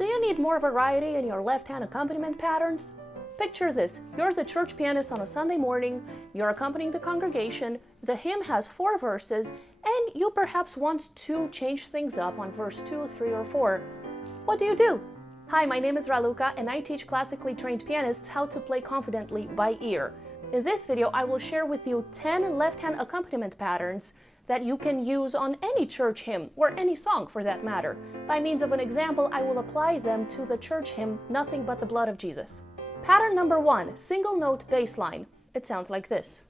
Do you need more variety in your left-hand accompaniment patterns? Picture this, you're the church pianist on a Sunday morning, you're accompanying the congregation, the hymn has 4 verses, and you perhaps want to change things up on verse 2, 3, or 4. What do? Hi, my name is Raluca, and I teach classically trained pianists how to play confidently by ear. In this video, I will share with you 10 left-hand accompaniment patterns that you can use on any church hymn, or any song for that matter. By means of an example, I will apply them to the church hymn, Nothing But the Blood of Jesus. Pattern number 1, single note bass line. It sounds like this.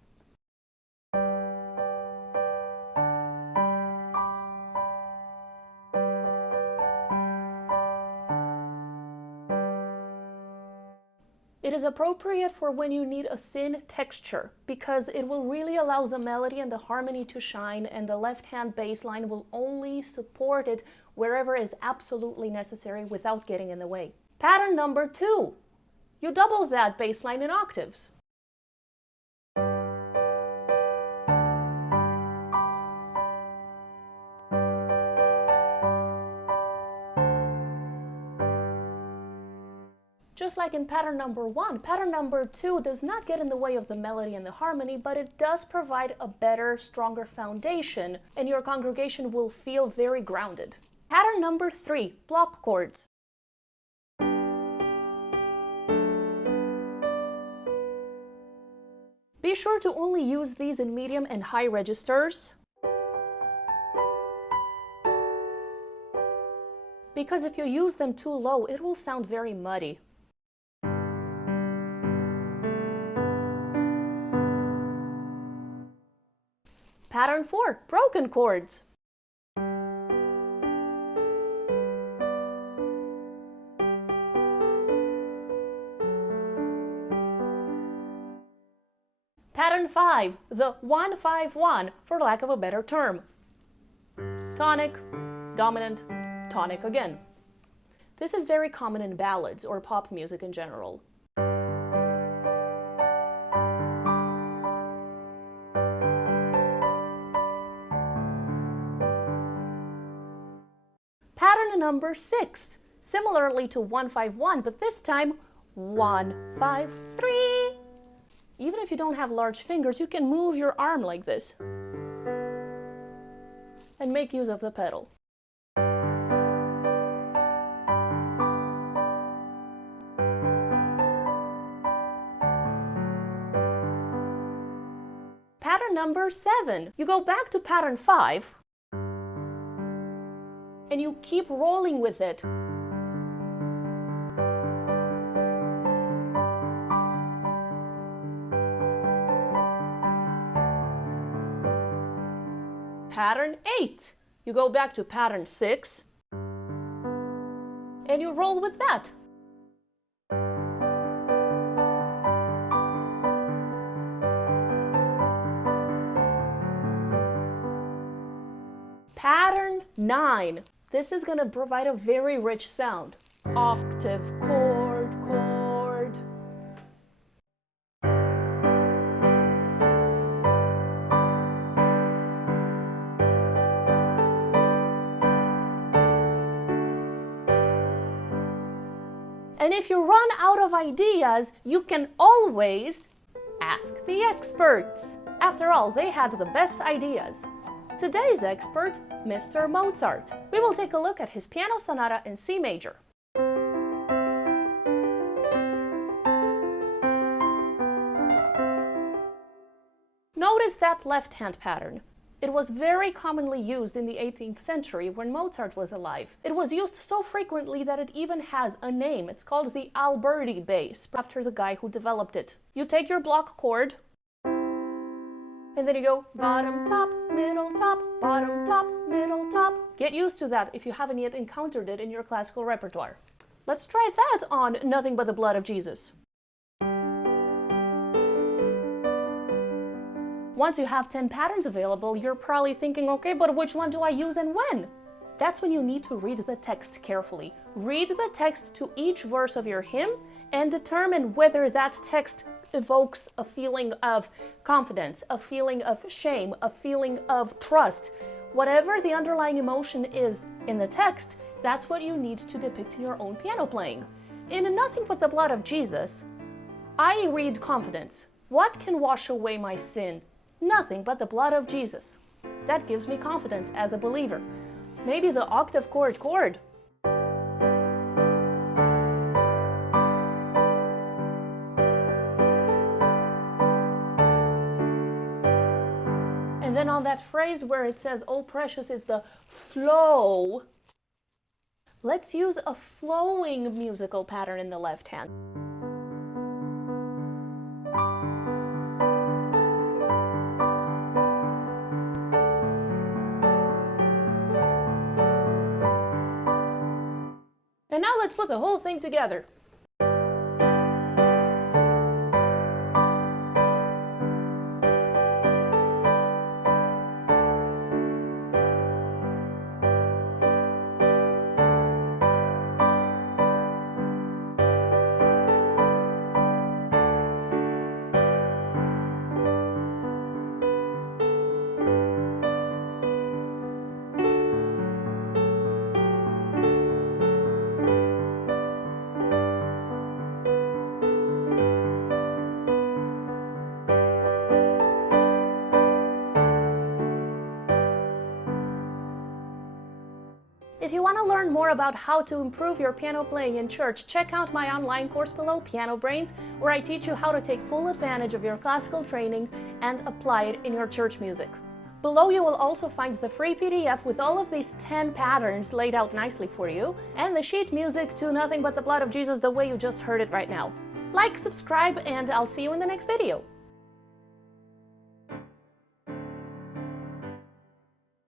It is appropriate for when you need a thin texture, because it will really allow the melody and the harmony to shine, and the left-hand bass line will only support it wherever is absolutely necessary without getting in the way. Pattern number 2. You double that bass line in octaves. Just like in pattern number 1, pattern number 2 does not get in the way of the melody and the harmony, but it does provide a better, stronger foundation, and your congregation will feel very grounded. Pattern number 3, block chords. Be sure to only use these in medium and high registers, because if you use them too low, it will sound very muddy. Pattern 4, broken chords. Pattern 5, the 1-5-1, for lack of a better term. Tonic, dominant, tonic again. This is very common in ballads or pop music in general. Pattern number 6, similarly to 1-5-1, but this time 1-5-3. Even if you don't have large fingers, you can move your arm like this and make use of the pedal. Pattern number 7. You go back to pattern 5 and you keep rolling with it. Pattern 8. You go back to pattern 6 and you roll with that. Pattern 9. This is going to provide a very rich sound. Octave, chord, chord. And if you run out of ideas, you can always ask the experts. After all, they had the best ideas. Today's expert, Mr. Mozart. We will take a look at his piano sonata in C major. Notice that left-hand pattern. It was very commonly used in the 18th century when Mozart was alive. It was used so frequently that it even has a name. It's called the Alberti bass, after the guy who developed it. You take your block chord, and then you go bottom, top, middle, top, bottom, top, middle, top. Get used to that if you haven't yet encountered it in your classical repertoire. Let's try that on Nothing But the Blood of Jesus. Once you have 10 patterns available, you're probably thinking, okay, but which one do I use and when? That's when you need to read the text carefully. Read the text to each verse of your hymn and determine whether that text evokes a feeling of confidence, a feeling of shame, a feeling of trust. Whatever the underlying emotion is in the text, That's what you need to depict in your own piano playing. In Nothing But the Blood of Jesus, I read confidence. What can wash away my sins? Nothing but the blood of Jesus. That gives me confidence as a believer. Maybe the octave chord. And then on that phrase where it says, "Oh, precious is the flow," let's use a flowing musical pattern in the left hand. And now let's put the whole thing together. If you want to learn more about how to improve your piano playing in church, check out my online course below, Piano Brains, where I teach you how to take full advantage of your classical training and apply it in your church music. Below you will also find the free PDF with all of these 10 patterns laid out nicely for you, and the sheet music to Nothing But the Blood of Jesus the way you just heard it right now. Like, subscribe, and I'll see you in the next video.